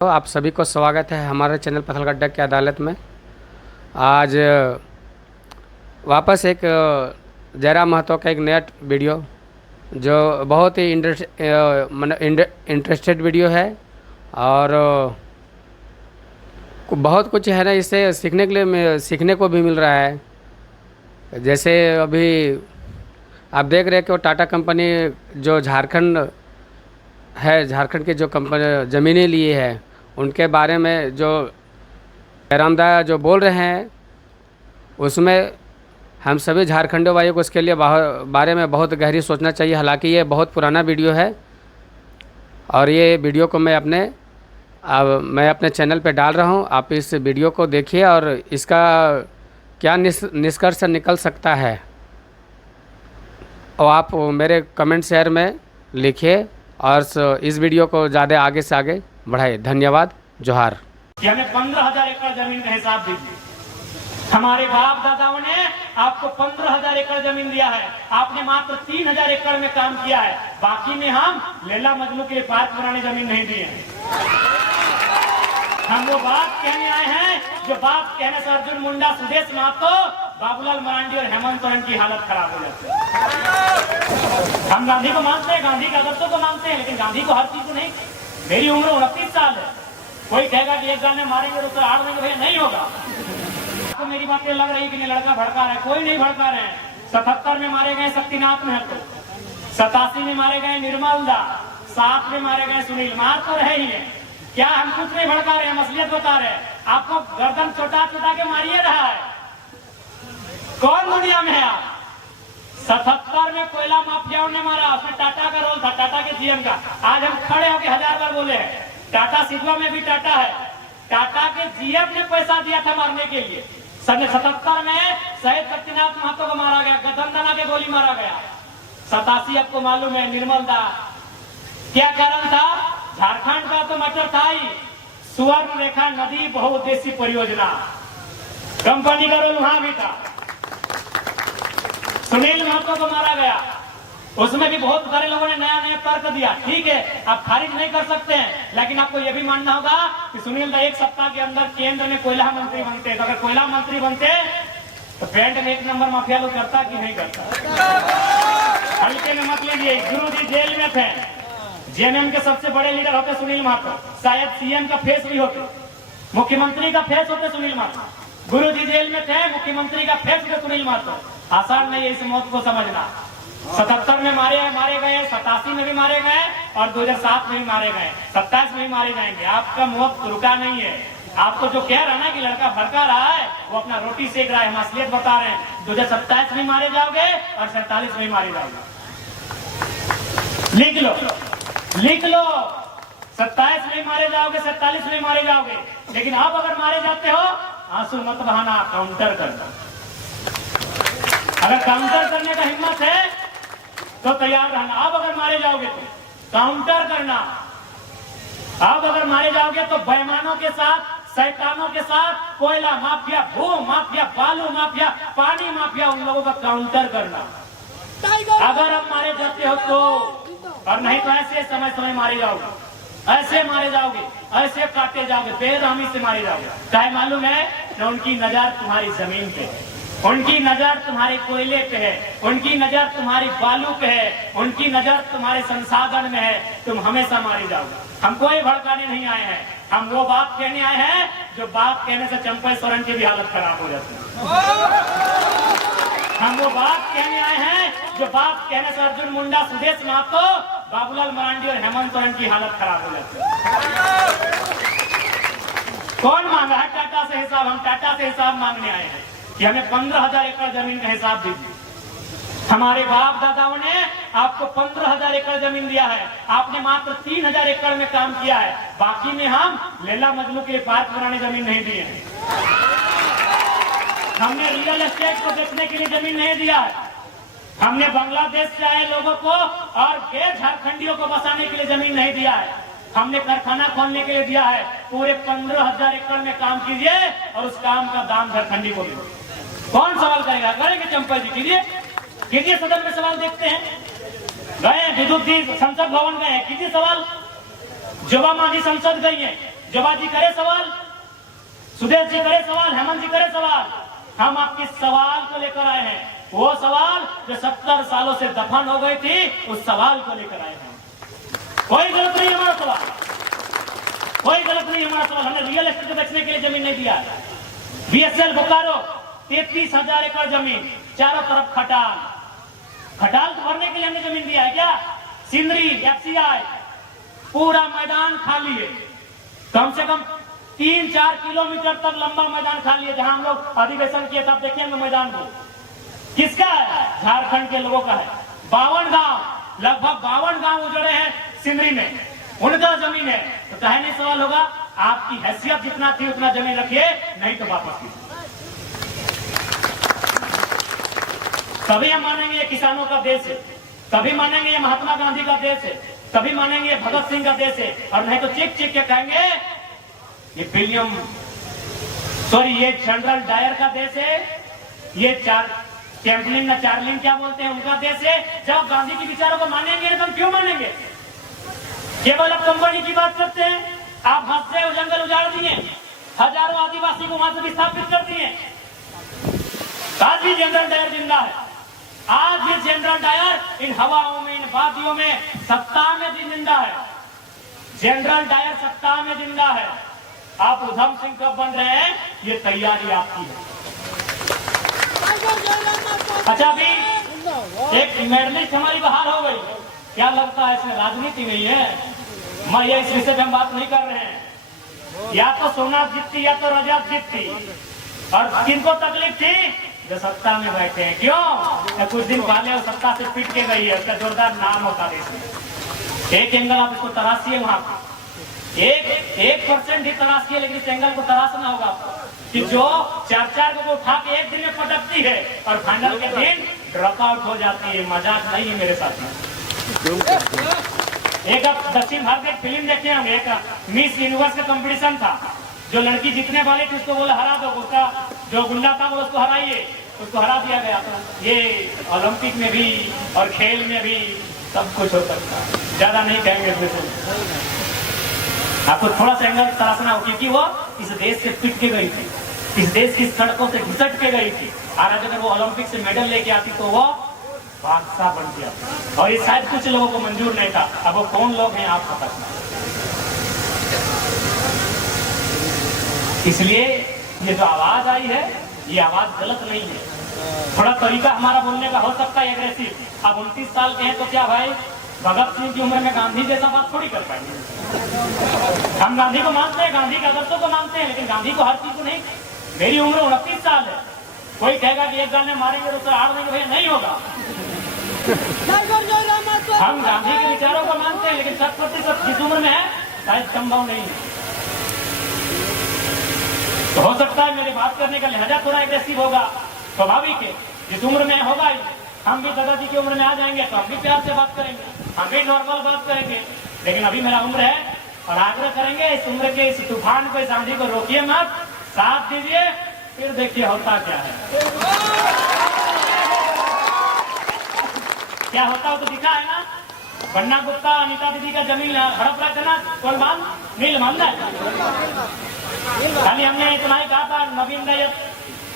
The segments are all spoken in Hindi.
तो आप सभी को स्वागत है हमारे चैनल पत्थलगड्ढा की अदालत में। आज वापस एक जयराम महतो का एक नया वीडियो जो बहुत ही इंटरेस्टेड वीडियो है और बहुत कुछ है ना, इससे सीखने को भी मिल रहा है। जैसे अभी आप देख रहे हैं कि वो टाटा कंपनी जो झारखंड की जो कंपनी ज़मीनें लिए है उनके बारे में जो जयरामदा जो बोल रहे हैं उसमें हम सभी झारखंडी भाइयों को उसके लिए बारे में बहुत गहरी सोचना चाहिए। हालांकि ये बहुत पुराना वीडियो है और ये वीडियो को मैं अपने चैनल पे डाल रहा हूँ। आप इस वीडियो को देखिए और इसका क्या निष्कर्ष निकल सकता है और आप मेरे कमेंट शेयर में लिखिए और इस वीडियो को ज़्यादा आगे से आगे बढ़ाइए। धन्यवाद। जोहार। हमें 15,000 एकड़ जमीन का हिसाब दीजिए। हमारे बाप दादाओं ने आपको 15,000 एकड़ जमीन दिया है, आपने मात्र 3,000 एकड़ में काम किया है। बाकी में हम लैला मजनू के लिए पार्क बनाने जमीन नहीं दिए हैं। हम वो बात कहने आए हैं जो बात कहने से अर्जुन मुंडा, सुदेश महतो, बाबूलाल मरांडी और हेमंत सोरेन की हालत खराब हो जाती है। हम गांधी को मानते हैं, गांधी के आदर्शों को मानते हैं, लेकिन गांधी को हर चीज को नहीं। मेरी उम्र 29 साल है। कोई कहेगा कि एक गाने मारेंगे तो 8 देंगे, भैया नहीं होगा। आपको मेरी बातें लग रही कि नहीं लड़का भड़का रहा है, कोई नहीं भड़का रहे हैं। 77 में मारे गए शक्तिनाथ महतो, 87 में मारे गए निर्मल दास, 7 में मारे गए सुनील। मार तो रहे ही है, क्या हम कुछ नहीं भड़का रहे हैं, असलियत बता रहे हैं। आपको गर्दन छोटा छोटा के मारिए रहा है। कौन दुनिया में है आप? 77 में कोयला माफियाओं ने मारा, उसमें टाटा का रोल था, टाटा के जीएम का। आज हम खड़े होकर 1000 बार बोले हैं, टाटा सिल्वा में भी टाटा है। टाटा के जीएम ने पैसा दिया था मारने के लिए। 77 में शहीद शक्तिनाथ महतो को मारा गया, गदन के गोली मारा गया। 87 आपको मालूम है निर्मल दास। क्या कारण था? झारखंड का तो मटर था ही, सुवर्ण रेखा नदी बहुउद्देशीय परियोजना, कंपनी का रोल वहां भी था। सुनील महतो को मारा गया, उसमें भी बहुत सारे लोगों ने नया नया तर्क दिया। ठीक है, आप खारिज नहीं कर सकते हैं, लेकिन आपको यह भी मानना होगा कि सुनील दा 1 सप्ताह के अंदर केंद्र में कोयला मंत्री बनते। तो अगर कोयला मंत्री बनते तो पेंट में 1 नंबर माफिया लोग करता कि नहीं करता। हल्के में मत लीजिए। गुरु जी जेल में थे, जेएमएम के सबसे बड़े लीडर होते सुनील महतो, शायद सीएम का फेस भी होते, मुख्यमंत्री का फेस होते सुनील महतो। गुरु जी जेल में थे, मुख्यमंत्री का फेस होते सुनील महतो। आसान नहीं है इस मौत को समझना। 77 में मारे गए, 87 में भी मारे गए और 2007 में भी मारे गए, 27 में भी मारे जाएंगे। आपका मौत रुका नहीं है। आपको जो कह रहा है ना कि लड़का भड़का रहा है, वो अपना रोटी सेक रहा है, हम असलियत बता रहे हैं। 2027 में मारे जाओगे और 47 में मारे जाओगे। लिख लो 27 में मारे जाओगे, 47 में मारे जाओगे। लेकिन आप अगर मारे जाते हो, आंसू मत बहाना, काउंटर करना। अगर काउंटर करने का हिम्मत है तो तैयार रहना। आप अगर मारे जाओगे तो काउंटर करना। आप अगर मारे जाओगे तो बेईमानों के साथ, शैतानों के साथ, कोयला माफिया, भू माफिया, बालू माफिया, पानी माफिया, उन लोगों का काउंटर करना। अगर आप मारे जाते हो तो, और नहीं तो ऐसे समय मारे जाओगे, ऐसे मारे जाओगे, ऐसे काटे जाओगे, बेरहमी से मारे जाओगे। चाहे मालूम है कि उनकी नजर तुम्हारी जमीन पे है, उनकी नजर तुम्हारे कोयले पे है, उनकी नजर तुम्हारी बालू पे है, उनकी नजर तुम्हारे संसाधन में है। तुम हमेशा मारे जाओगे। हम कोई भड़काने नहीं आए हैं, हम वो बात कहने आए हैं जो बात कहने से चंपा सोरेन की भी हालत खराब हो जाती है। हम वो बात कहने आए हैं जो बात कहने से अर्जुन मुंडा, सुदेश महतो, बाबूलाल मरांडी और हेमंत सोरेन की हालत खराब हो जाती है। कौन मांगा है टाटा से हिसाब? हम टाटा से हिसाब मांगने आए हैं कि हमें 15,000 एकड़ जमीन का हिसाब दीजिए। हमारे बाप दादाओं ने आपको 15,000 एकड़ जमीन दिया है, आपने मात्र 3,000 एकड़ में काम किया है। बाकी में हम लैला मजनू के लिए पार्क बनाने जमीन नहीं दिए हैं। हमने रियल एस्टेट को बेचने के लिए जमीन नहीं दिया है। हमने बांग्लादेश से आए लोगों को और गैर झारखंडियों को बसाने के लिए जमीन नहीं दिया है। हमने कारखाना खोलने के लिए दिया है। पूरे 15,000 एकड़ में काम कीजिए और उस काम का दाम झारखंडी को दीजिए। कौन सवाल करेगा? करेंगे चंपा जी, कीजिए सदन में सवाल। देखते हैं, गए विद्युत जी संसद भवन गए, कीजिए सवाल। जोबा मांझी संसद गई है, जवा जी करे सवाल, सुदेश जी करे सवाल, हेमंत जी करे सवाल। हम आपके सवाल को लेकर आए हैं, वो सवाल जो 70 सालों से दफन हो गई थी, उस सवाल को लेकर आए हैं। कोई गलत नहीं हमारा सवाल, कोई गलत नहीं हमारा सवाल। हमने रियल एस्टेट बेचने के लिए जमीन नहीं दिया। बीएसएल बोकारो 33,000 एकड़ जमीन, चारों तरफ खटाल, खटाल तो भरने के लिए हमने जमीन दिया है क्या? सिंदरी एफसीआई पूरा मैदान खाली है, कम से कम 3-4 किलोमीटर तक लंबा मैदान खाली है। जहां हम लोग अधिवेशन किए तब देखेंगे मैदान को, किसका है? झारखंड के लोगों का है। 52 गांव, लगभग 52 गांव उजड़े हैं सिंदरी में, उनका जमीन है। तो कहे नहीं सवाल होगा, आपकी हैसियत जितना थी उतना जमीन रखिए, नहीं तो वापस कीजिए। कभी हम मानेंगे ये किसानों का देश है, कभी मानेंगे ये महात्मा गांधी का देश है, कभी मानेंगे ये भगत सिंह का देश है, और नहीं तो चीख चीख के कहेंगे ये ये जनरल डायर का देश है, ये चैंपलिन चार्लिन क्या बोलते हैं उनका देश है। जब गांधी के विचारों को मानेंगे तो हम क्यों मानेंगे? केवल अब कंपनी की बात करते हैं। आप हंस से जंगल उजाड़ दिए, हजारों आदिवासी को वहां से विस्थापित कर दिए। आज भी जनरल डायर जिंदा है, आज भी जनरल डायर इन हवाओं में, इन वादियों में, सत्ता में भी जिंदा है। जनरल डायर सत्ता में जिंदा है। आप उधम सिंह कब बन रहे हैं, ये तैयारी आपकी है। अच्छा, अभी एक मेडलिस्ट हमारी बहाल हो गई, क्या लगता है इसमें राजनीति नहीं है? मैं ये इस विषय पे हम बात नहीं कर रहे हैं। या तो सोनाथ जीतती या तो रजत जीतती, और किनको तकलीफ थी? जो सत्ता में बैठे हैं। क्यों? कुछ दिन पहले वो सत्ता से पिट के गई है, उसका जोरदार नाम होता है। एक एंगल आप इसको तराशिए, वहां पर 1% ही तराशिए, लेकिन इस एंगल को तराशना होगा आपको कि जो 4 को उठा के एक दिन में पटकती है और फाइनल के दिन ड्रॉप आउट हो जाती है। मजाक नहीं है मेरे साथ। एक आप दक्षिण भारत में फिल्म देखे होंगे, एक मिस यूनिवर्स का कंपटीशन था। जो लड़की जीतने वाली थी उसको बोला हरा दो, उसका जो गुंडा था वो उसको हराइए, उसको हरा दिया गया था। ये ओलंपिक में भी और खेल में भी सब कुछ हो सकता है, ज्यादा नहीं कहेंगे। आपको थोड़ा सा एंगल तराशना हो, क्योंकि वो इस देश से पिट के गई थी, इस देश की सड़कों से घिसट के गई थी। और अगर वो ओलंपिक से मेडल लेके आती तो वो बादशाह बन गया। और ये शायद कुछ लोगों को मंजूर नहीं था। अब वो कौन लोग हैं आप पता नहीं। इसलिए ये जो आवाज आई है, ये आवाज गलत नहीं है। थोड़ा तरीका हमारा बोलने का हो सकता है एग्रेसिव। अब 29 साल के हैं तो क्या भाई भगत सिंह की उम्र में गांधी जैसा बात थोड़ी कर पाएंगे। हम गांधी को मानते हैं, गांधी के आदर्शों को मानते हैं, लेकिन गांधी को हर चीज को नहीं। मेरी उम्र 29 साल है। कोई कहेगा कि एक गाने मारेंगे तो उसे आड़ देंगे, भैया नहीं होगा। हम गांधी के विचारों को मानते हैं, लेकिन 100% जिस उम्र में है शायद संभव नहीं है। तो हो सकता है मेरी बात करने का लहजा थोड़ा एग्रेसिव होगा, स्वाभाविक है। जिस उम्र में होगा ही, हम भी दादाजी की उम्र में आ जाएंगे तो हम भी प्यार से बात करेंगे, हम भी नॉर्मल बात करेंगे। लेकिन अभी मेरा उम्र है और आग्रह करेंगे इस उम्र के इस तूफान को, इस आंधी को रोकिए मत, साथ दीजिए, फिर देखिए होता क्या है। क्या होता हो तो दिखा है ना। बन्ना गुप्ता अनीता दीदी का जमीन हड़प रहा था ना, कोई मान नहीं मानना है। खाली हमने इतना ही कहा था, नवीन रैयत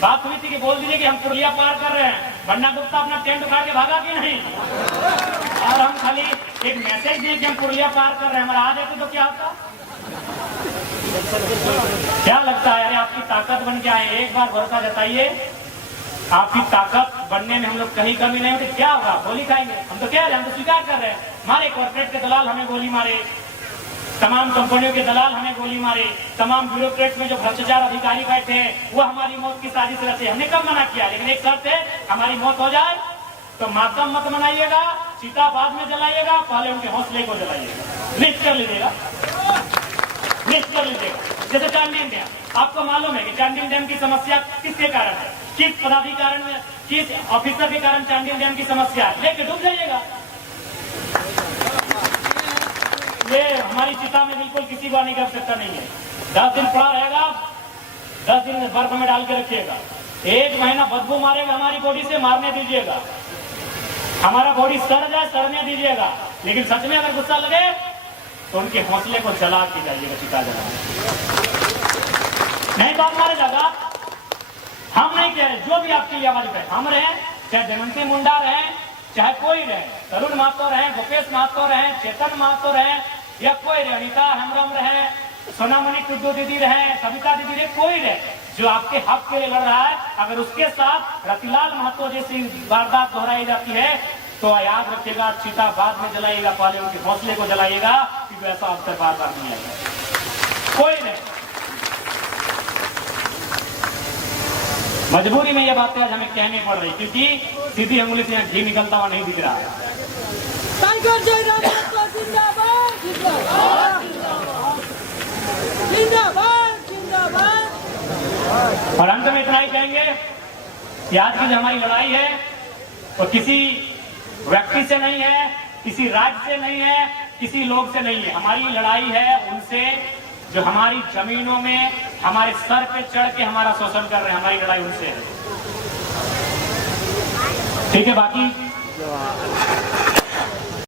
बात हुई थी कि बोल दीजिए कि हम पुरलिया पार कर रहे हैं। बन्ना गुप्ता अपना टेंट उठा के भागा कि नहीं, और हम खाली एक मैसेज दिए कि हम पुरलिया पार कर रहे हैं, हमारा आ जाते तो क्या होता। क्या लगता है? अरे आपकी ताकत बन के आए, एक बार भरोसा जताइए, आपकी ताकत बनने में हम लोग कहीं कमी नहीं होती। क्या होगा? गोली खाएंगे। हम तो कह रहे हैं, हम तो स्वीकार कर रहे हैं, हमारे कॉर्पोरेट के दलाल हमें गोली मारे, तमाम कंपनियों के दलाल हमें गोली मारे, तमाम ब्यूरोक्रेट में जो भ्रष्टाचार अधिकारी बैठे हैं वो हमारी मौत की साजिश रचे। हमने कब मना किया, लेकिन एक शर्त है, हमारी मौत हो जाए तो मातम मत मनाइएगा, चिता बाद में जलाइएगा, पहले उनके हौसले को जलाइएगा। लिस्ट कर लीजिएगा, लिस्ट कर लीजिएगा। जैसे चांडिल डैम, आपको मालूम है कि चांडिल डैम की समस्या किसके कारण है, किस पदाधिकारी में, किस ऑफिसर के कारण चांडिल डैम की समस्या है, लेके डूब जाइएगा। ये हमारी चिता में बिल्कुल किसी को आने की आवश्यकता नहीं है। 10 दिन पड़ा रहेगा, 10 दिन बर्फ में डाल के रखिएगा, 1 महीना बदबू मारेगा हमारी बॉडी से, मारने दीजिएगा। हमारा बॉडी सड़ जाए, सड़ने दीजिएगा। लेकिन सच में अगर गुस्सा लगे तो उनके हौसले को जला के जाइएगा, चिता जला, नहीं तो आप मारे जाएगा। हम नहीं कह रहे, जो भी आपके लिए आवाज उठाए, हम रहे, चाहे जयंती मुंडा रहे, चाहे कोई रहे, तरुण महतो रहे, गोपेश महतो रहे, चेतन महतो रहे, या कोई रहे, अनिता हेम्ब्रम रहे, सोनामणि टुड्डू दीदी रहे, सविता दीदी रहे, कोई रहे, जो आपके हक के लिए लड़ रहा है, अगर उसके साथ रतिलाल महतो जैसी वारदात दोहराई जाती है तो याद रखिएगा, चीता बाद में जलाइएगा, पहले उनके हौसले को जलाइएगा, क्योंकि ऐसा अवसर बार बार नहीं आएगा। कोई नहीं, मजबूरी में ये बातें आज हमें कहनी पड़ रही, क्योंकि सीधी अंगुली से यहाँ घी निकलता हुआ नहीं दिख रहा है। टाइगर जयराम जिंदाबाद जिंदाबाद जिंदाबाद जिंदाबाद। और अंत में इतना ही कहेंगे कि आज की जो हमारी लड़ाई है वो किसी व्यक्ति से नहीं है, किसी राज्य से नहीं है, किसी लोग से नहीं है। हमारी लड़ाई है उनसे जो हमारी जमीनों में हमारे सर पे चढ़ के हमारा शोषण कर रहे हैं, हमारी लड़ाई उनसे है। ठीक है, बाकी